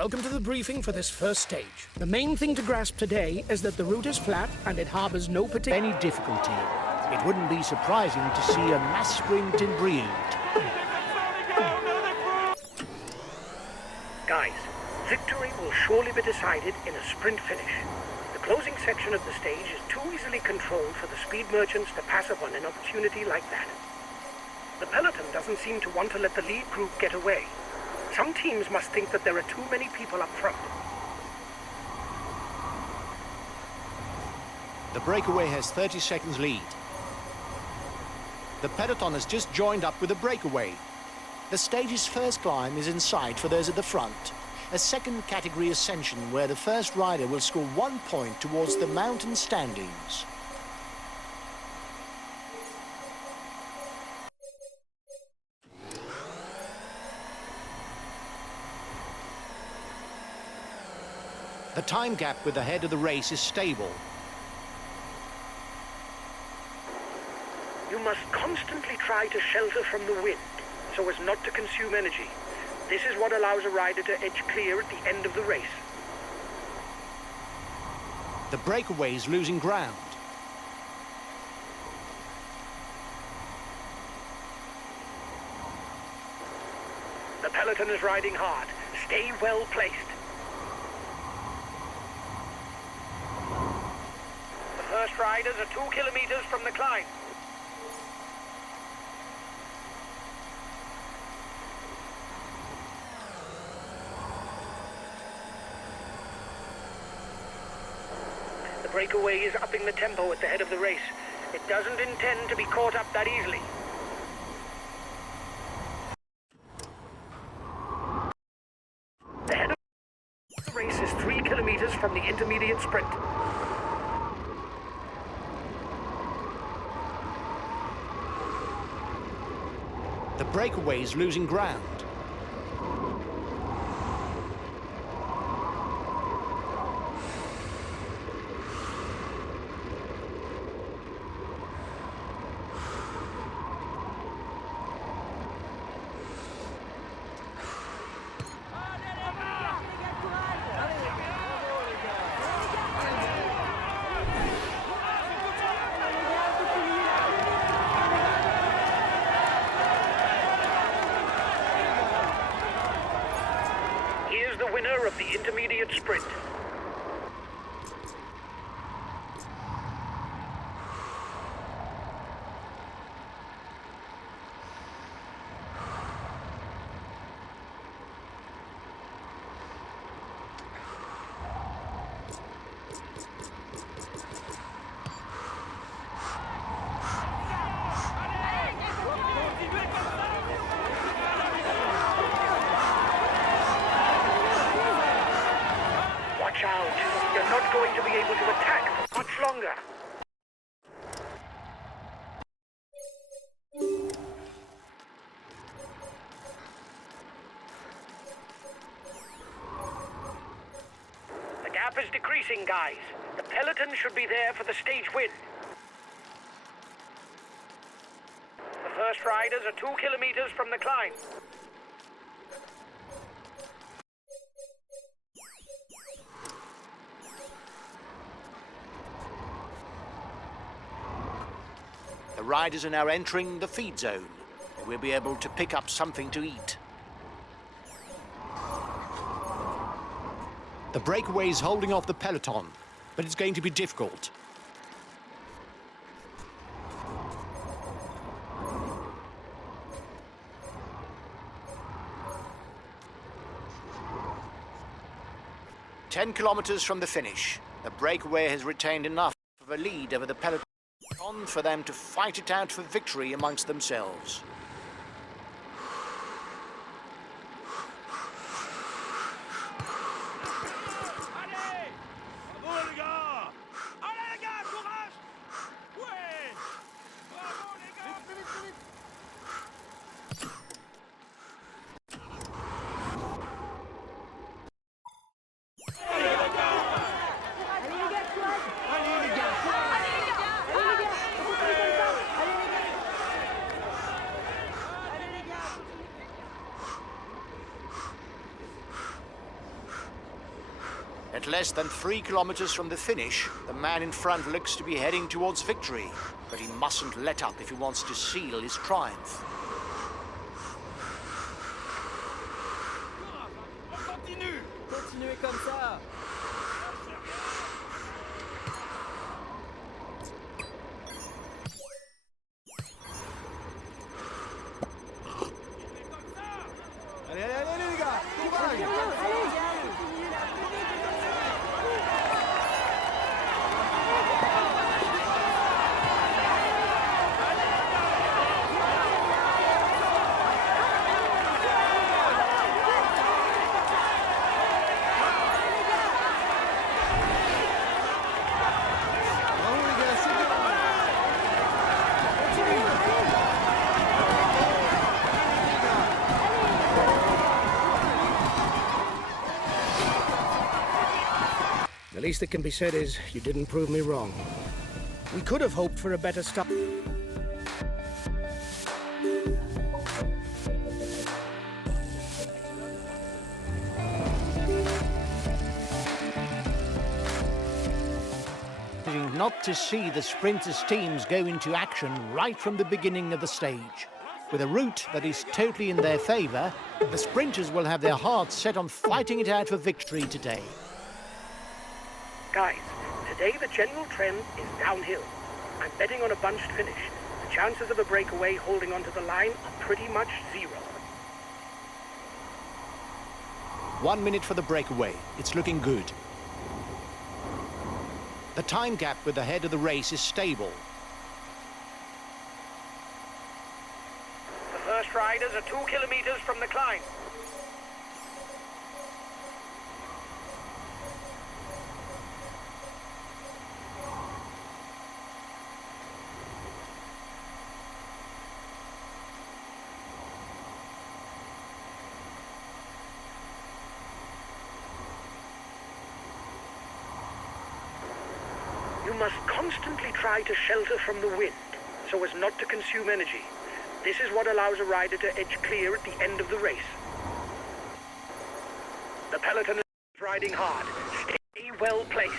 Welcome to the briefing for this first stage. The main thing to grasp today is that the route is flat and it harbors no particular Any difficulty. It wouldn't be surprising to see a mass sprint in Brioude. Guys, victory will surely be decided in a sprint finish. The closing section of the stage is too easily controlled for the speed merchants to pass up on an opportunity like that. The peloton doesn't seem to want to let the lead group get away. Some teams must think that there are too many people up front. The breakaway has 30 seconds lead. The peloton has just joined up with the breakaway. The stage's first climb is in sight for those at the front. A second category ascension where the first rider will score 1 point towards the mountain standings. The time gap with the head of the race is stable. You must constantly try to shelter from the wind so as not to consume energy. This is what allows a rider to edge clear at the end of the race. The breakaway is losing ground. The peloton is riding hard. Stay well placed. The first riders are 2 kilometers from the climb. The breakaway is upping the tempo at the head of the race. It doesn't intend to be caught up that easily. The head of the race is 3 kilometers from the intermediate sprint. The breakaway is losing ground. Here's the winner of the intermediate sprint. Watch out. You're not going to be able to attack for much longer. The gap is decreasing, guys. The peloton should be there for the stage win. The first riders are 2 kilometers from the climb. The riders are now entering the feed zone. We'll be able to pick up something to eat. The breakaway is holding off the peloton, but it's going to be difficult. "10 kilometers from the finish, the breakaway has retained enough of a lead over the peloton for them to fight it out for victory amongst themselves. At less than 3 kilometers from the finish, the man in front looks to be heading towards victory, but he mustn't let up if he wants to seal his triumph. Continuez comme ça. Allez, allez, allez les gars, courage! Bravo les gars, c'est bien! The least that can be said is you didn't prove me wrong. We could have hoped for a better start. Not to see the sprinters' teams go into action right from the beginning of the stage. With a route that is totally in their favour, the sprinters will have their hearts set on fighting it out for victory today. Guys, today the general trend is downhill. I'm betting on a bunched finish. The chances of a breakaway holding onto the line are pretty much zero. 1 minute for the breakaway. It's looking good. The time gap with the head of the race is stable. The first riders are 2 kilometers from the climb. You must constantly try to shelter from the wind so as not to consume energy. This is what allows a rider to edge clear at the end of the race. The peloton is riding hard. Stay well placed.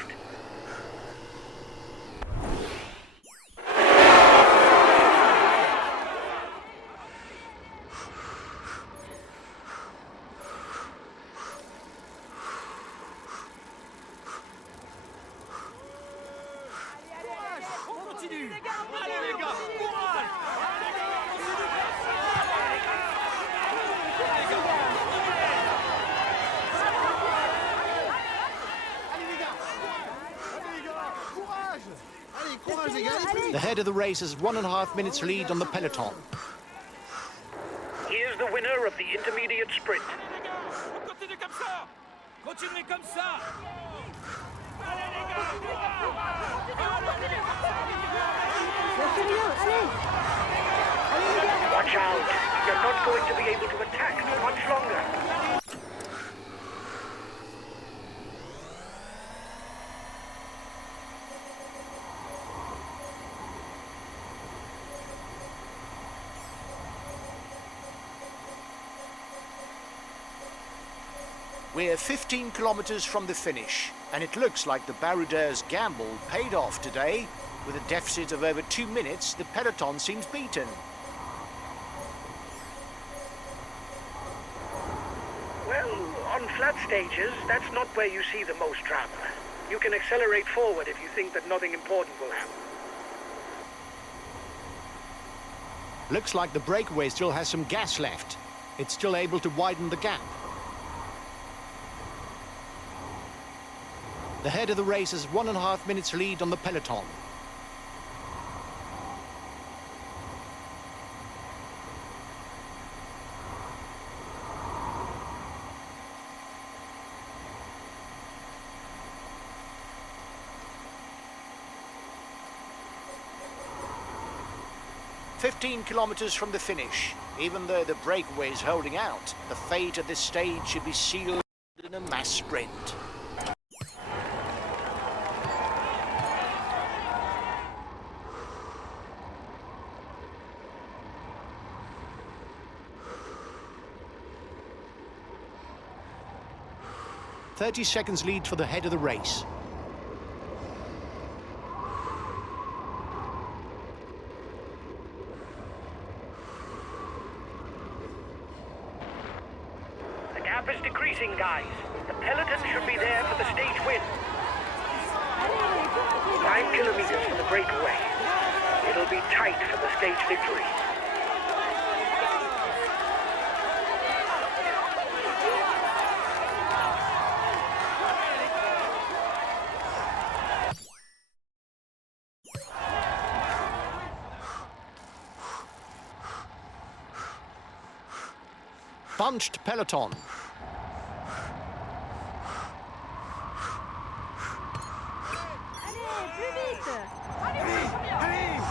The head of the race has 1.5 minutes lead on the peloton. Here's the winner of the intermediate sprint. Continuez comme ça. Continuez comme ça. Watch out. You're not going to be able to attack for much longer. We're 15 kilometers from the finish, and it looks like the Baroudeurs' gamble paid off today. With a deficit of over 2 minutes, the peloton seems beaten. Well, on flat stages, that's not where you see the most drama. You can accelerate forward if you think that nothing important will happen. Looks like the breakaway still has some gas left. It's still able to widen the gap. The head of the race has 1.5 minutes lead on the peloton. "15 kilometers from the finish. Even though the breakaway is holding out, the fate of this stage should be sealed in a mass sprint." 30 seconds lead for the head of the race. The gap is decreasing, guys. The peloton should be there for the stage win. 5 kilometers for the breakaway. It'll be tight for the stage victory. Bunched peloton. Allez, plus vite! Allez!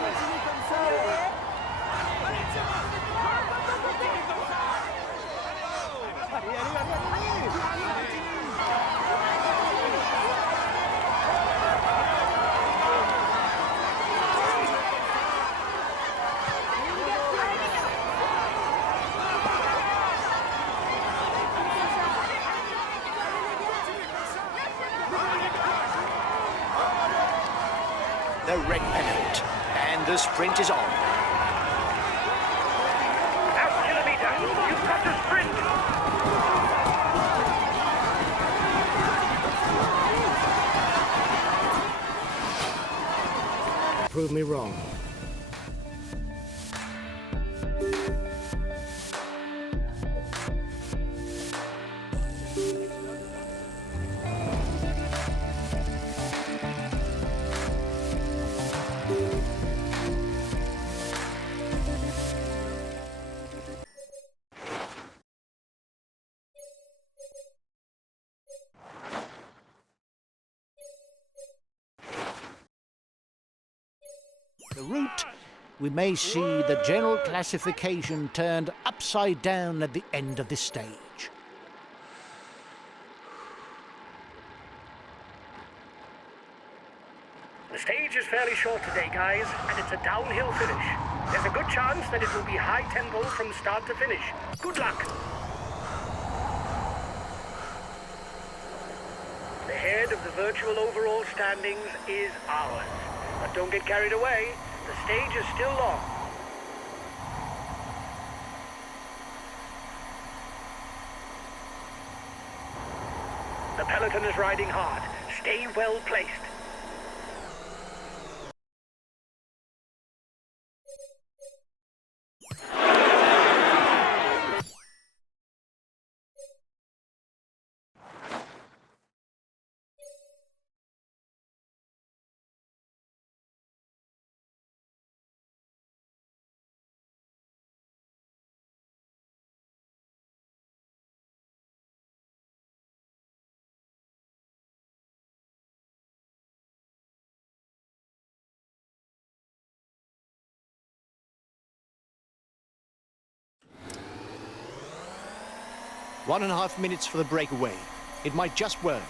Continue comme ça. The red pennant. And the sprint is on. Last kilometer. You've got to sprint. Prove me wrong. The route, we may see the general classification turned upside down at the end of this stage. The stage is fairly short today, guys, and it's a downhill finish. There's a good chance that it will be high tempo from start to finish. Good luck. The head of the virtual overall standings is ours. But don't get carried away. The stage is still long. The peloton is riding hard. Stay well placed. One and a half minutes for the breakaway. It might just work.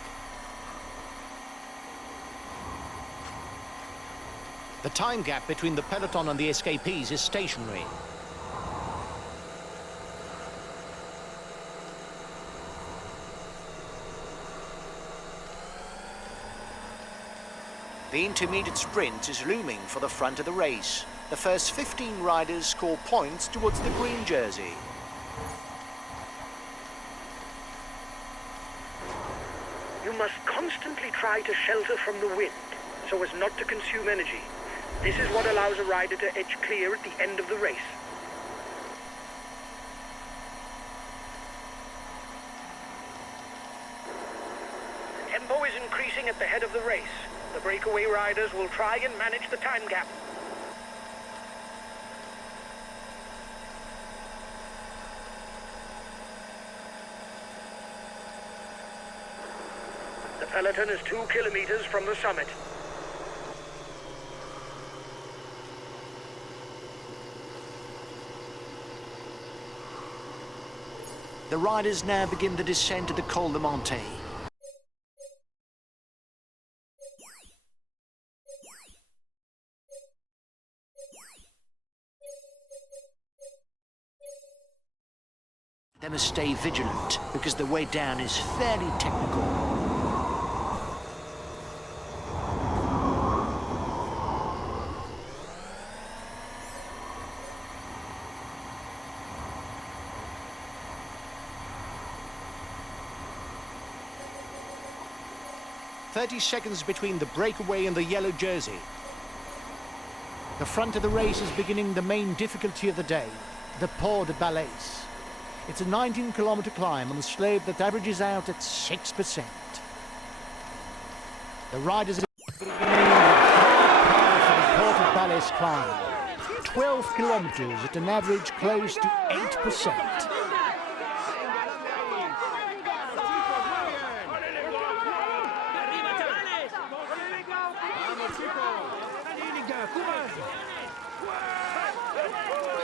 The time gap between the peloton and the escapees is stationary. The intermediate sprint is looming for the front of the race. The first 15 riders score points towards the green jersey. You must constantly try to shelter from the wind so as not to consume energy. This is what allows a rider to edge clear at the end of the race. The tempo is increasing at the head of the race. The breakaway riders will try and manage the time gap. The peloton is 2 kilometers from the summit. The riders now begin the descent to the Col de Monte. They must stay vigilant because the way down is fairly technical. "30 seconds between the breakaway and the yellow jersey. The front of the race is beginning the main difficulty of the day, the Port de Balais. It's a 19-kilometer climb on a slope that averages out at 6%. The riders are beginning the Port de Balais climb, 12 kilometers at an average close to 8%.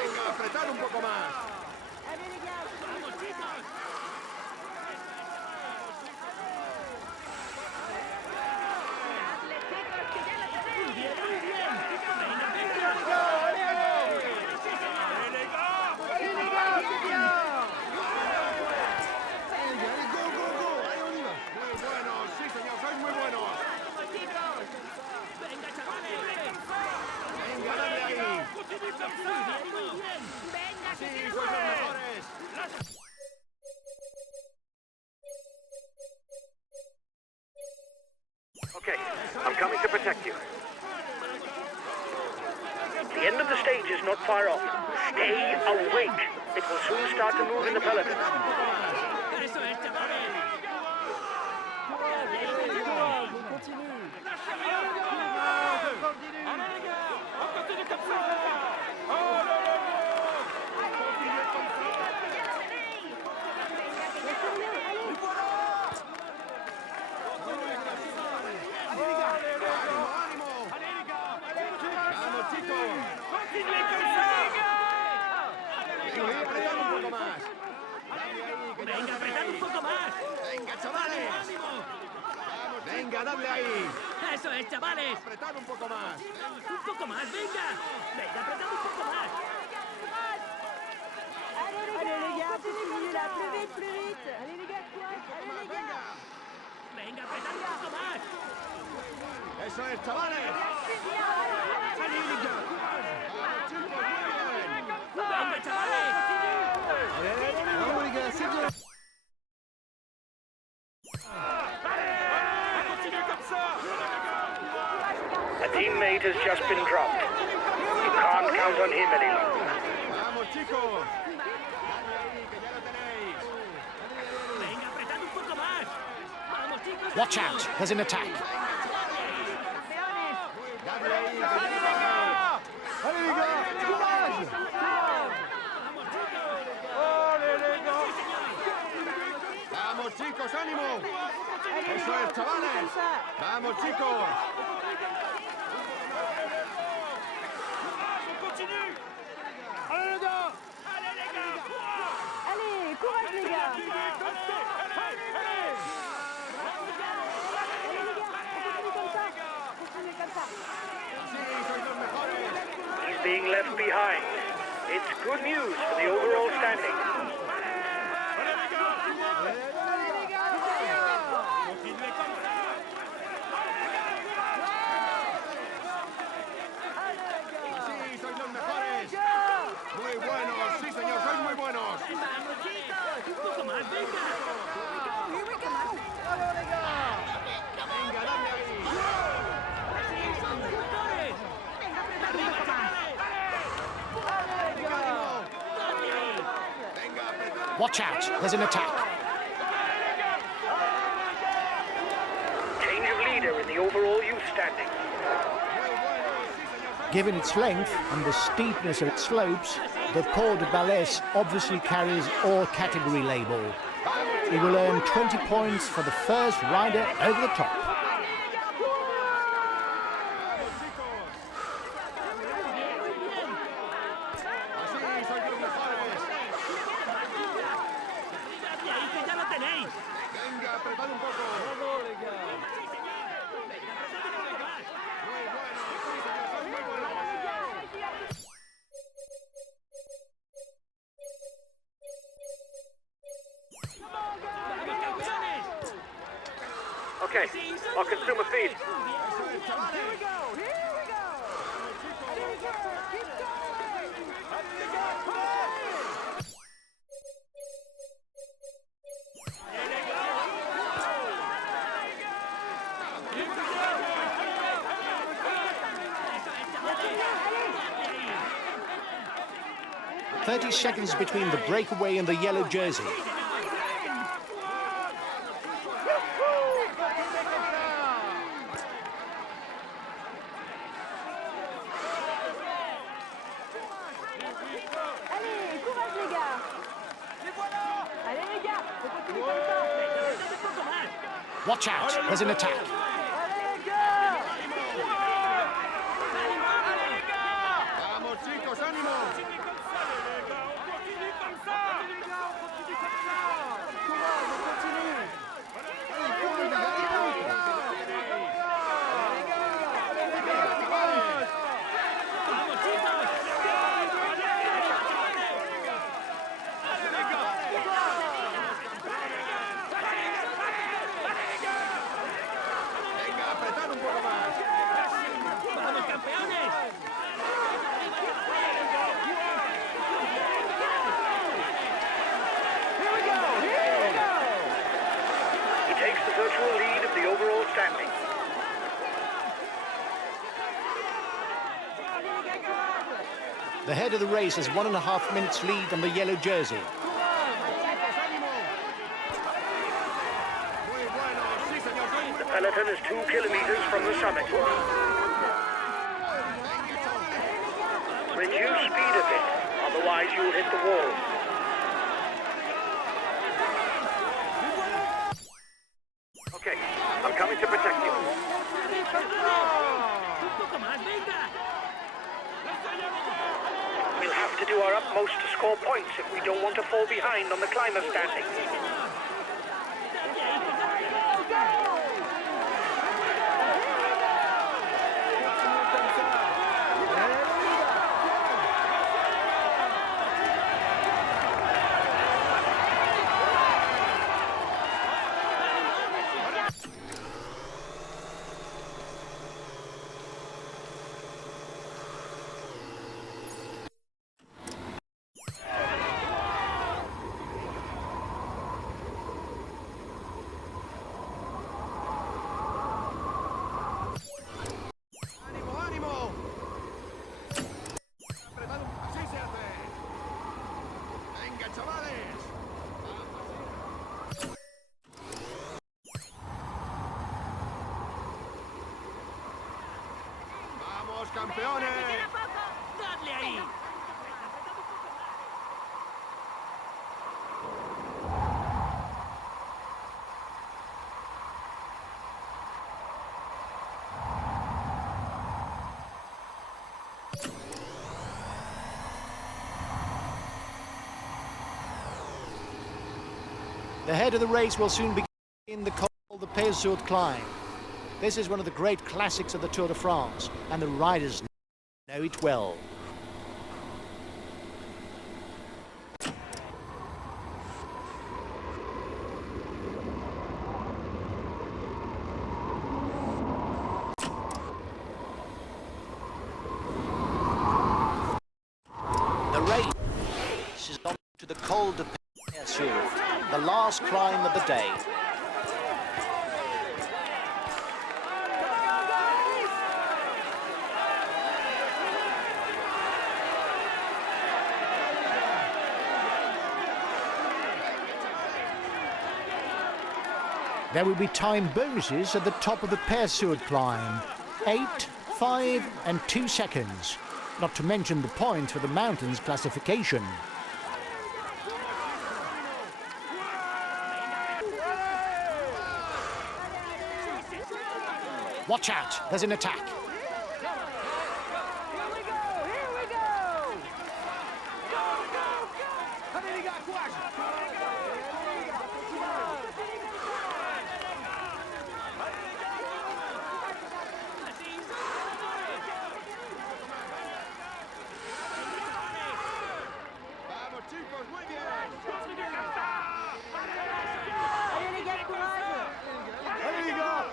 Venga, apretar un poco más. Okay, I'm coming to protect you. The end of the stage is not far off. Stay awake. It will soon start to move in the peloton. Venga, apretad un poco más. Venga, chavales. Venga, dadle ahí. Eso es, chavales. Apretad un poco más. Un poco más, venga. Venga, apretad un poco más. Allez les gars, continuez là, plus vite, plus vite. Allez les gars, quoi? Allez les gars. Venga, apretad un poco más. Eso es, chavales. Venga, chavales. Vamos, les gars, c'est bien. A teammate has just been dropped. You can't count on him any longer. Vamos, chicos. Dadle ahí, que ya lo tenéis. Venga, apretad un poco más. Vamos, chicos. Watch out, there's an attack. Dadle ahí, que ya lo tenéis. Allez, les gars, courage. Vamos, chicos, ánimo. Eso es, chavales. Vamos, chicos. Allez, courage les gars. Allez les gars, on continue comme ça. Continuez comme ça. Sí, sois los mejores. He's being left behind. It's good news for the overall standing. Sí, sois los mejores. Muy buenos, sí, señor, sois muy buenos. Vamos, chicos. Un poco más, venga. Venga, dadle ahí. Conductores. Arriba, chavales. Venga, apretad. Watch out, there's an attack. Change of leader in the overall youth standing. Given its length and the steepness of its slopes, the Port de Balais obviously carries all category label. It will earn 20 points for the first rider over the top. Okay, I'll consume a feed. Here we go, here we go! Allez les gars, keep going! Allez! 30 seconds between the breakaway and the yellow jersey. Allez, courage les gars! Allez les gars, faut continuer comme ça! Watch out, there's an attack. Allez les gars! Vamos, chicos, ánimo. Venga, apretad un poco más. ¡Vamos, campeones! He takes the virtual lead of the overall standing. The head of the race has 1.5 minutes lead on the yellow jersey. Muy bueno, sí, señor. Soy muy The bueno. peloton is 2 kilometers from the summit. Reduce speed a bit, otherwise you'll hit the wall. Okay, I'm coming to protect you. ¡Un poco más, venga! We'll have to do our utmost to score points if we don't want to fall behind on the climber standing. ¡Ánimo, ánimo! Apretad un... ¡Así se hace! ¡Venga, chavales! ¡Vamos, campeones! ¡Dadle ahí! The head of the race will soon begin the ps4 climb. This is one of the great classics of the Tour de France, and the riders know it well. The race is on to the Col de ps4, the last climb of the day. There will be time bonuses at the top of the ps4 climb. 8, 5 and 2 seconds. Not to mention the points for the mountains classification. Watch out, there's an attack. ¡Vamos, chicos! ¡Muy bien! Allez les gars, courage! Allez, les gars!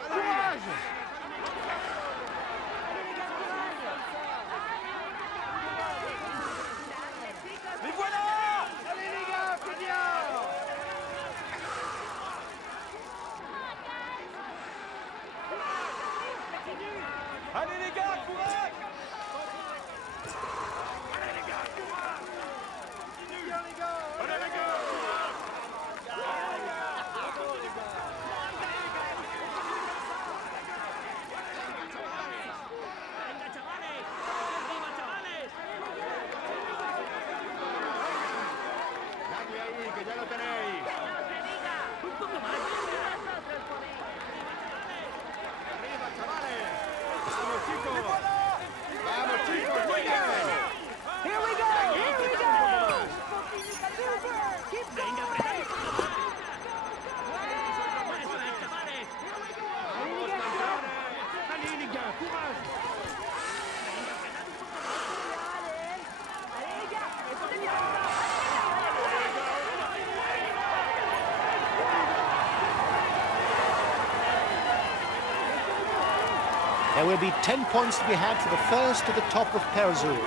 There will be 10 points to be had for the first to the top of Perzul.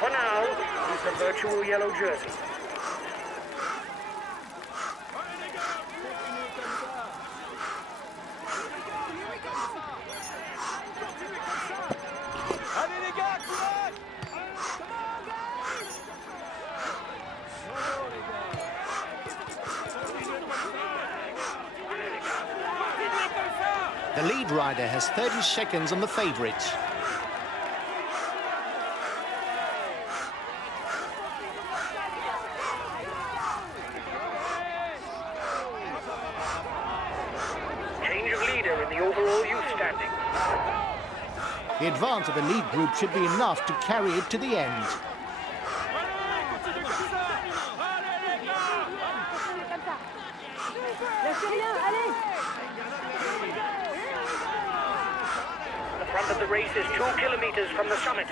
For now, he's the virtual yellow jersey. Allez les gars, courage! The lead rider has 30 seconds on the favourites. Change of leader in the overall youth standing. The advance of the lead group should be enough to carry it to the end. Lâchez rien, allez! The front of the race is 2 kilometers from the summit.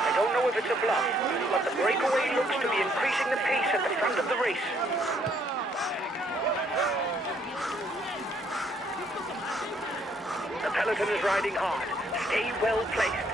I don't know if it's a bluff, but the breakaway looks to be increasing the pace at the front of the race. The peloton is riding hard. Stay well placed.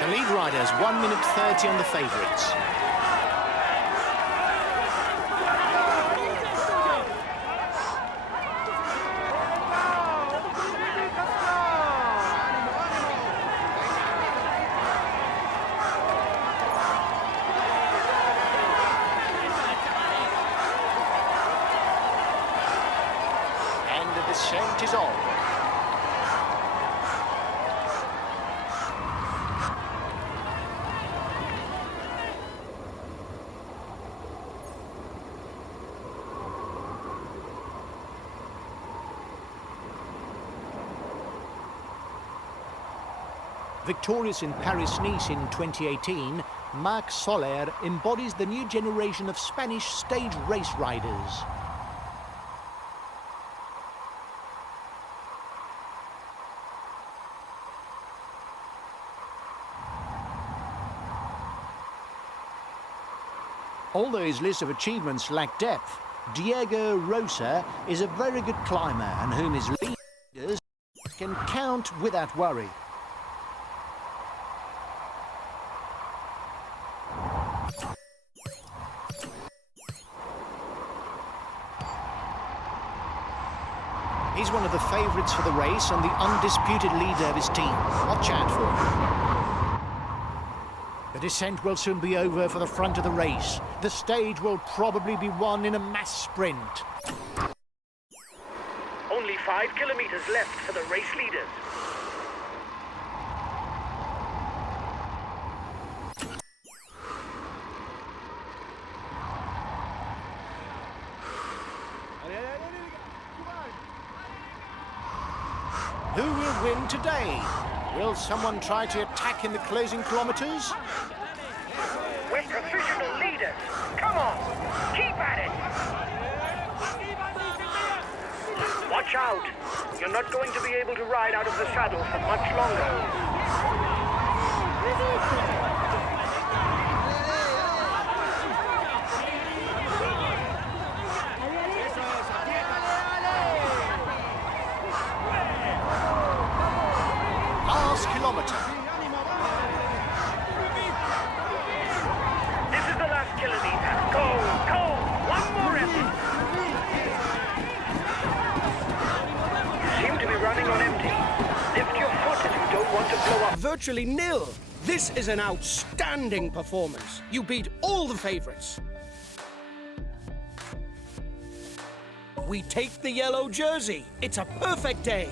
The lead rider has 1 minute 30 on the favourites. And the descent is on. Victorious in Paris-Nice in 2018, Marc Soler embodies the new generation of Spanish stage race riders. Although his list of achievements lack depth, Diego Rosa is a very good climber and whom his leaders can count without worry. He's one of the favourites for the race and the undisputed leader of his team. Watch out for him. The descent will soon be over for the front of the race. The stage will probably be won in a mass sprint. Only 5 kilometers left for the race leaders. Who will win today? Will someone try to attack in the closing kilometres? We're professional leaders. Come on, keep at it. Watch out. You're not going to be able to ride out of the saddle for much longer. Last kilometre. This is the last kilometer. are virtually nil. This is an outstanding performance. You beat all the favorites. We take the yellow jersey. It's a perfect day.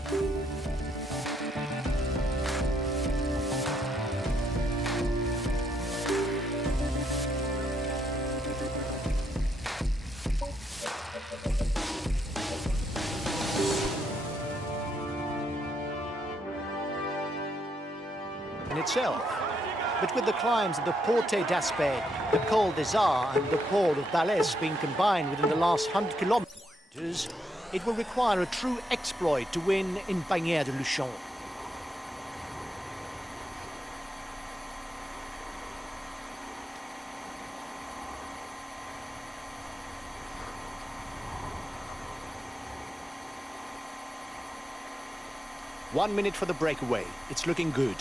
In itself. But with the climbs of the Porte d'Aspet, the Col des Arts and the Port of Balès being combined within the last 100 kilometers, it will require a true exploit to win in Bagnères de Luchon. One minute for the breakaway. It's looking good.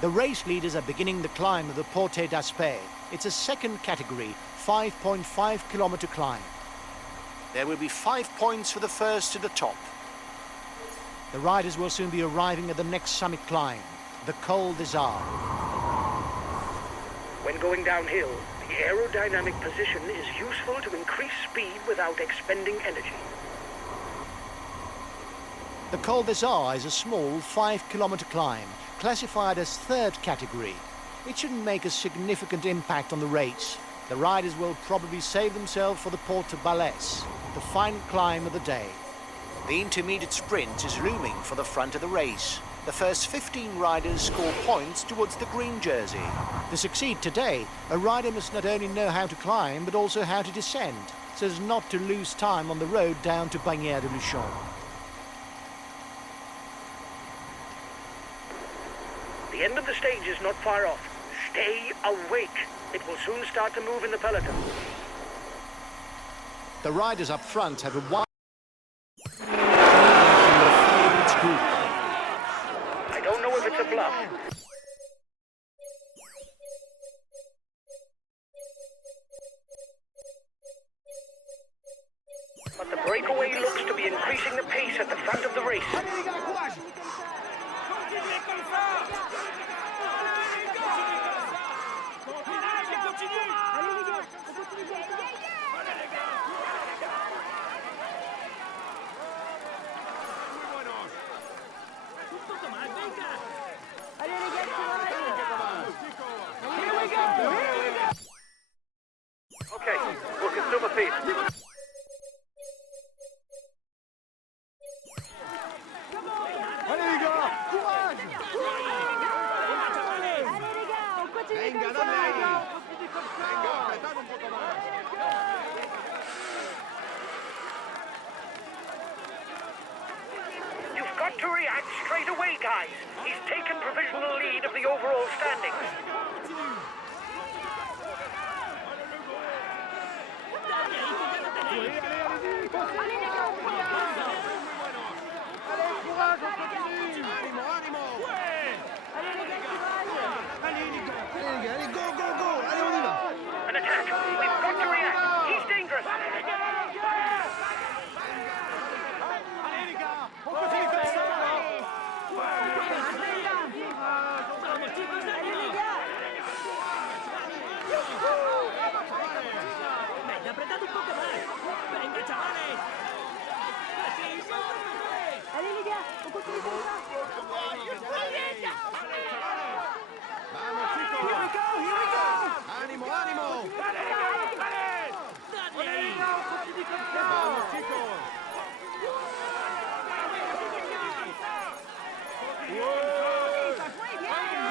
The race leaders are beginning the climb of the Porte d'Aspet. It's a second category, 5.5 kilometer climb. There will be 5 points for the first to the top. The riders will soon be arriving at the next summit climb, the Col des Arts. When going downhill, the aerodynamic position is useful to increase speed without expending energy. The Col des Arts is a small 5 kilometer climb, classified as third category. It shouldn't make a significant impact on the race. The riders will probably save themselves for the Porte de Balès, the final climb of the day. The intermediate sprint is looming for the front of the race. The first 15 riders score points towards the green jersey. To succeed today, a rider must not only know how to climb, but also how to descend, so as not to lose time on the road down to Bagnères de Luchon. The end of the stage is not far off. Stay awake. It will soon start to move in the peloton. The riders up front have a wide group. I don't know if it's a bluff. But the breakaway looks to be increasing the pace at the front of the race. Okay, we'll consume a feed. Allez les gars, courage! Allez les gars, on continue Venga, comme dale ahí. ça. Venga, apretad un poco más. You've got to react straight away, guys. He's taken provisional lead of the overall standings. Allez, courage, on continue! Ánimo, ánimo! Allez les gars, courage. Allez les gars, allez, go, go, go! Allez, on y va! An attack. We've got to react. He's dangerous. Allez les gars, on continue comme ça! Allez les gars. Allez les gars, on continue comme ça. Vamos chicos! Here we go, here we go! Ánimo, ánimo! Vamos chicos!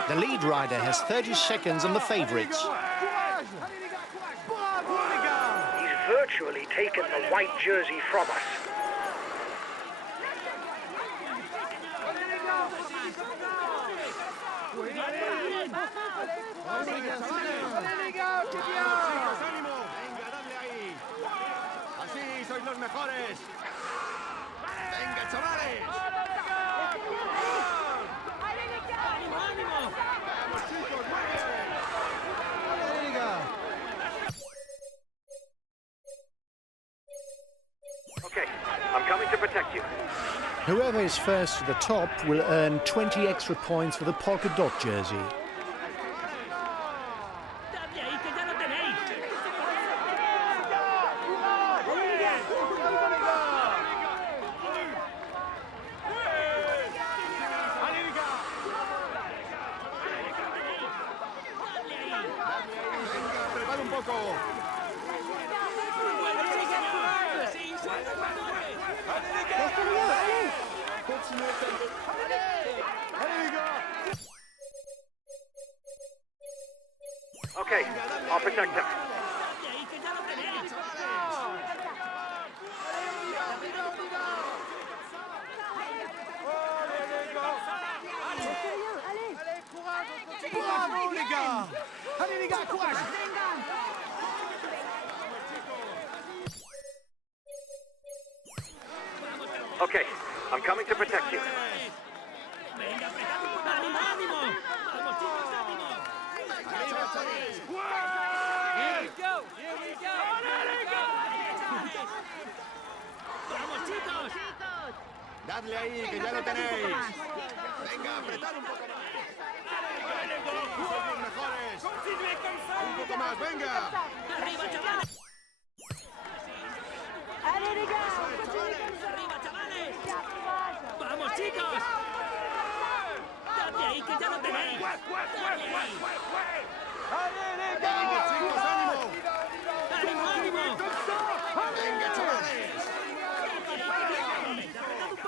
The lead rider has 30 seconds on the favorites. Courage! Allez les gars, courage! Bravo les gars! He's virtually taken the white jersey from us. Allez les gars, c'est bien! Chicos, ánimo! Venga, dadle ahí! Así sois los mejores! Venga, chavales! Vamos chicos, muy bien! Allez les gars! Okay, I'm coming to protect you. Whoever is first to the top will earn 20 extra points for the polka dot jersey. ¡Dadle ahí, que ya lo tenéis! Prepara un poco. ¡Sí, señor! ¡Sí, soy los mejores! Okay, I'll protect them. ¡Dadle ahí, que ya lo tenéis! Bravo, les gars. Allez, les gars, courage. Okay, I'm coming to protect you. ¡Venga, apretad un poco! ¡Ánimo, ánimo! ¡Vamos, chicos, ánimo! Here we go! Here we go! ¡Vamos, chicos! Dadle ahí, que ya lo tenéis. Venga, apretad un poco más. Sois los mejores. Un poco más, venga. ¡Arriba, chavales! Allez les gars, on continue comme ça. ¡Arriba, chavales! Courage. ¡Vamos, chicos! ¡Dadle ahí, que ya lo tenéis! ¡Dadle ahí! Venga, chicos, ánimo. ¡Ánimo, ánimo! Venga, chavales.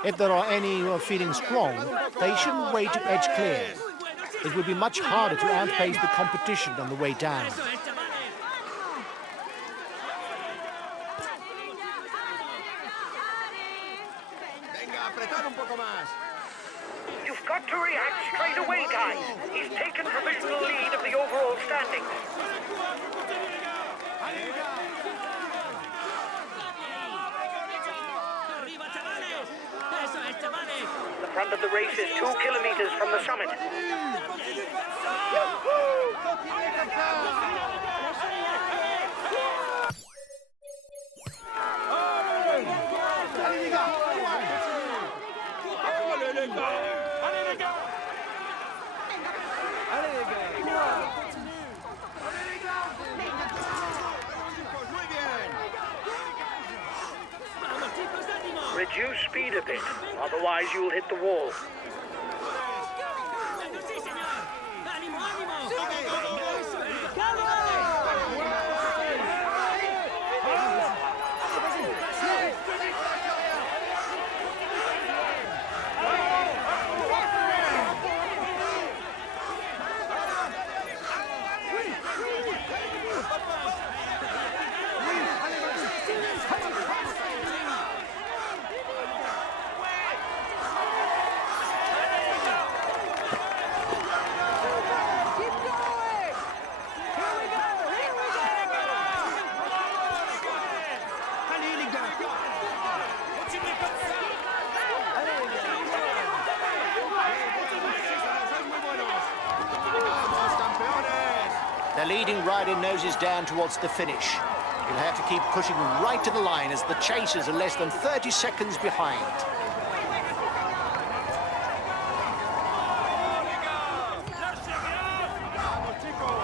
If there are any who are feeling strong, they shouldn't wait to edge clear. It would be much harder to outpace the competition on the way down. ¡Eso es, chavales! Venga, apretad un poco más. You've got to react straight away, guys. He's taken provisional lead of the overall standings. ¡Arriba, chavales! ¡Eso es, chavales! The front of the race is 2 kilometers from the summit. Chicos, muy bien. ¡Vamos, chicos, ánimo! Reduce speed a bit, otherwise you'll hit the wall. ¡Bueno, sí, señor! ¡Ánimo, ánimo! ¡Eso es! Vamos, campeones. The leading rider noses down towards the finish. He'll have to keep pushing right to the line as the chasers are less than 30 seconds behind. Vamos, chicos.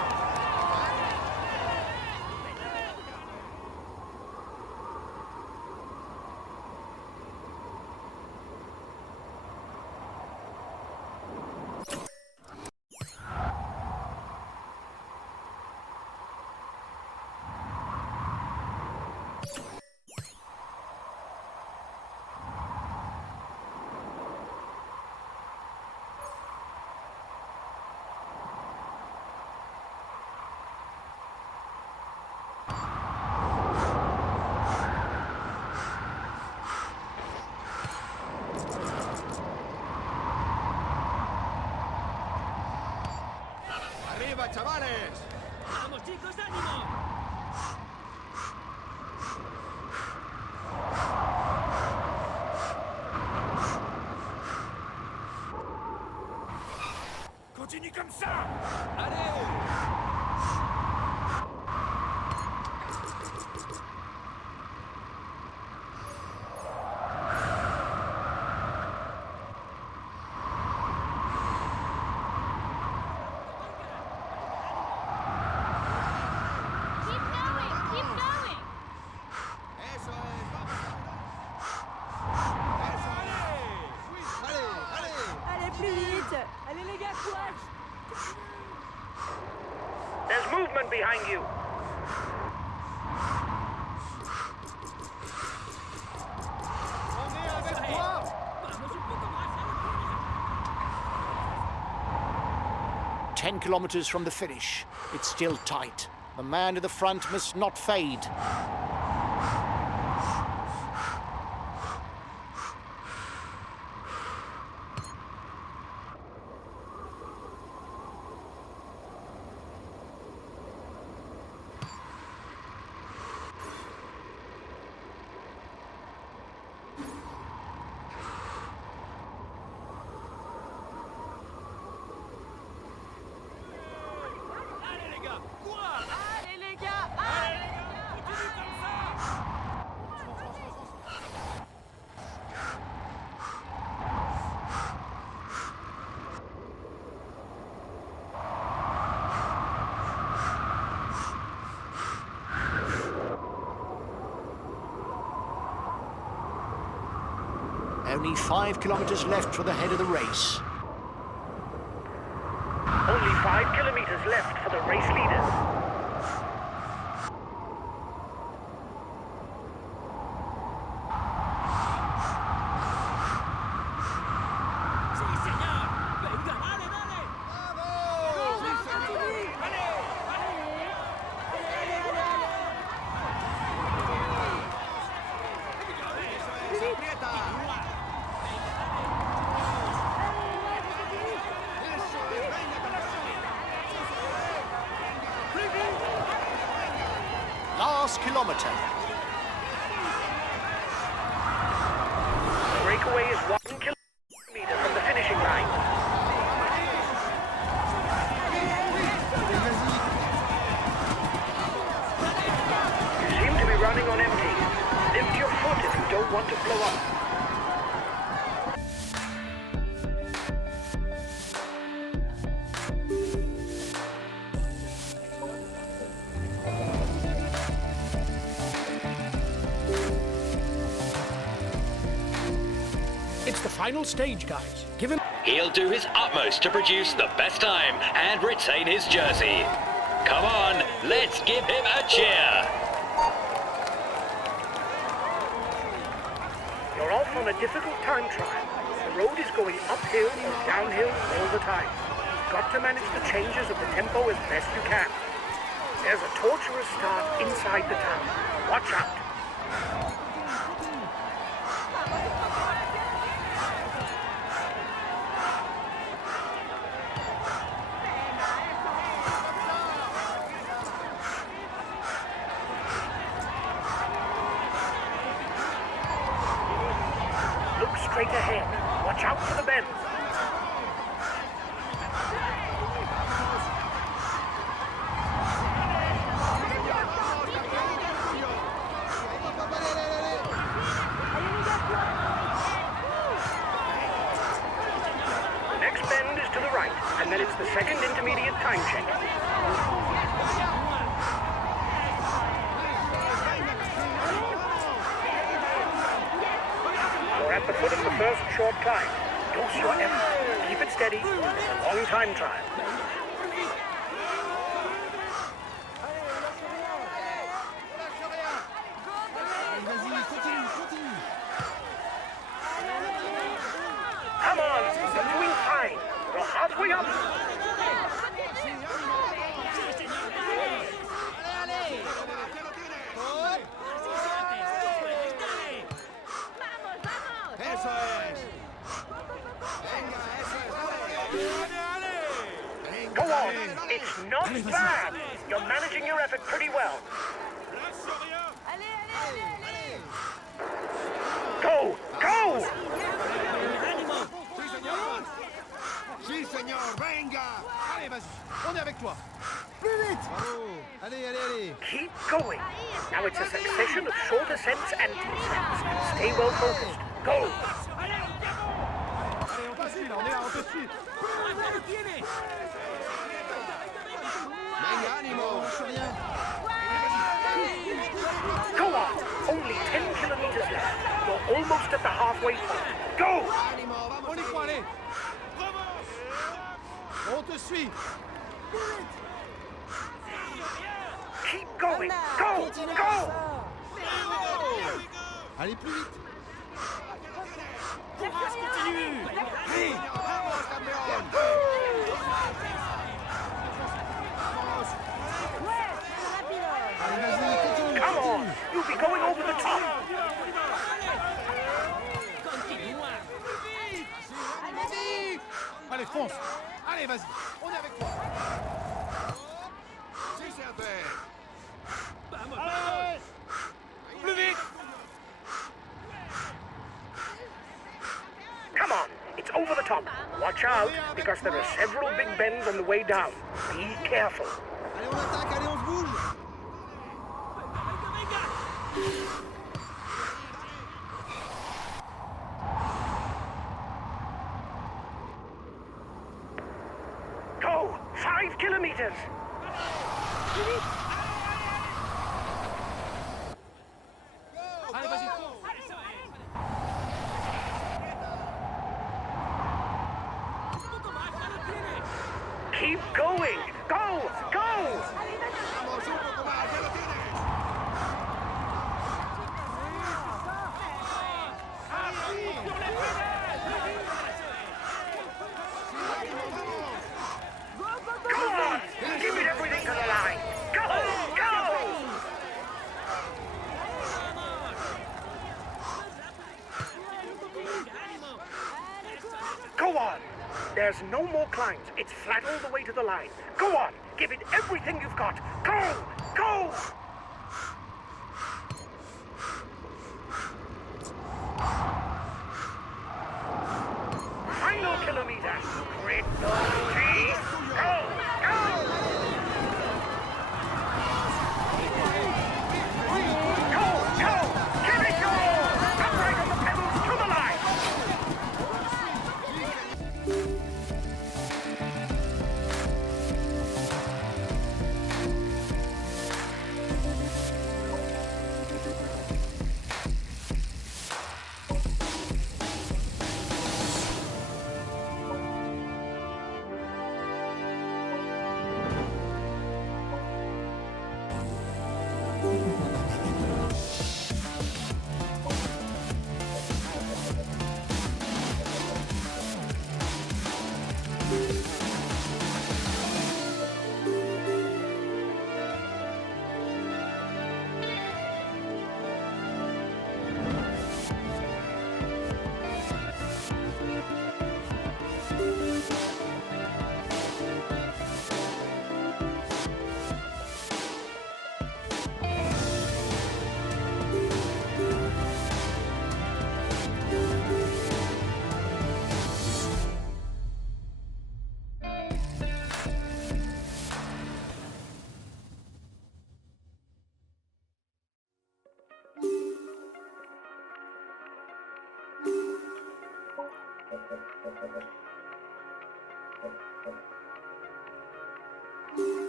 Arriba, chavales. ¡Vamos, chicos, ánimo! Continue comme ça. vite. Allez les gars, courage. There's movement behind you. On est avec toi. 10 kilometers from the finish. It's still tight. The man in the front must not fade. Allez les gars, allez. Only 5 kilometers left for the head of the race. Only 5 kilometers left for the race leaders. Sí, señor. Venga, dale, dale. Aprieta. Eso es, venga, campeón. Last kilometer. The breakaway is 1 kilometer from the finishing line. You seem to be running on empty. Lift your foot if you don't want to blow up. It's the final stage, guys. Give him... He'll do his utmost to produce the best time and retain his jersey. Come on, let's give him a cheer. You're off on a difficult time trial. The road is going uphill and downhill all the time. You've got to manage the changes of the tempo as best you can. There's a torturous start inside the town. Watch out. Look straight ahead. Watch out for the bends. The next bend is to the right, and then it's the second intermediate time check. You're at the foot of the first short climb. Dose your effort. Keep it steady. It's a long time trial. Come on, you're doing fine. You're halfway up. Eso es. Venga, eso es. Go on. It's not bad. You're managing your effort pretty well. Allez. Go! Go! Sí, señor, venga. Allez, vas-y, on est avec toi. Plus vite. Bravo. Allez. Keep going. Now it's a succession of short ascents and descents. Stay well focused. Go! Allez, on te suit, là, on est là, on te suit. Venga, ánimo, lâche rien. Go on. Only 10 kilometers left. You're almost at the halfway point. Go! Ánimo, vamos. On y croit, allez. suis. Keep going. Go! Go! Allez plus vite. Courage, continue. Vite. Vamos, campeón. Allez, vas-y, continue. Come on! You'll be going over the top! Continua. Vas-y. Allez, fonce. Allez, vas-y. On est avec toi. Si, c'est un fait. Vamos, Allez. Plus vite. Come on! It's over the top. Watch out, because there are several big bends on the way down. Be careful. Allez, on attaque. Allez, on se bouge. Go! 5 kilometers! Allez, vas-y. Keep going! Go! Go! Vamos, un poco más. Ya lo tienes. Come on! Give it everything to the line! Go! Go! Go on! There's no more climbs. It's flat all the way to the line. Go on! Give it everything you've got! Go! Go! Final kilometer! Great Lord! Go! Go! Go! Go! Give it your all! Upright on the pedals to the line! Thank you.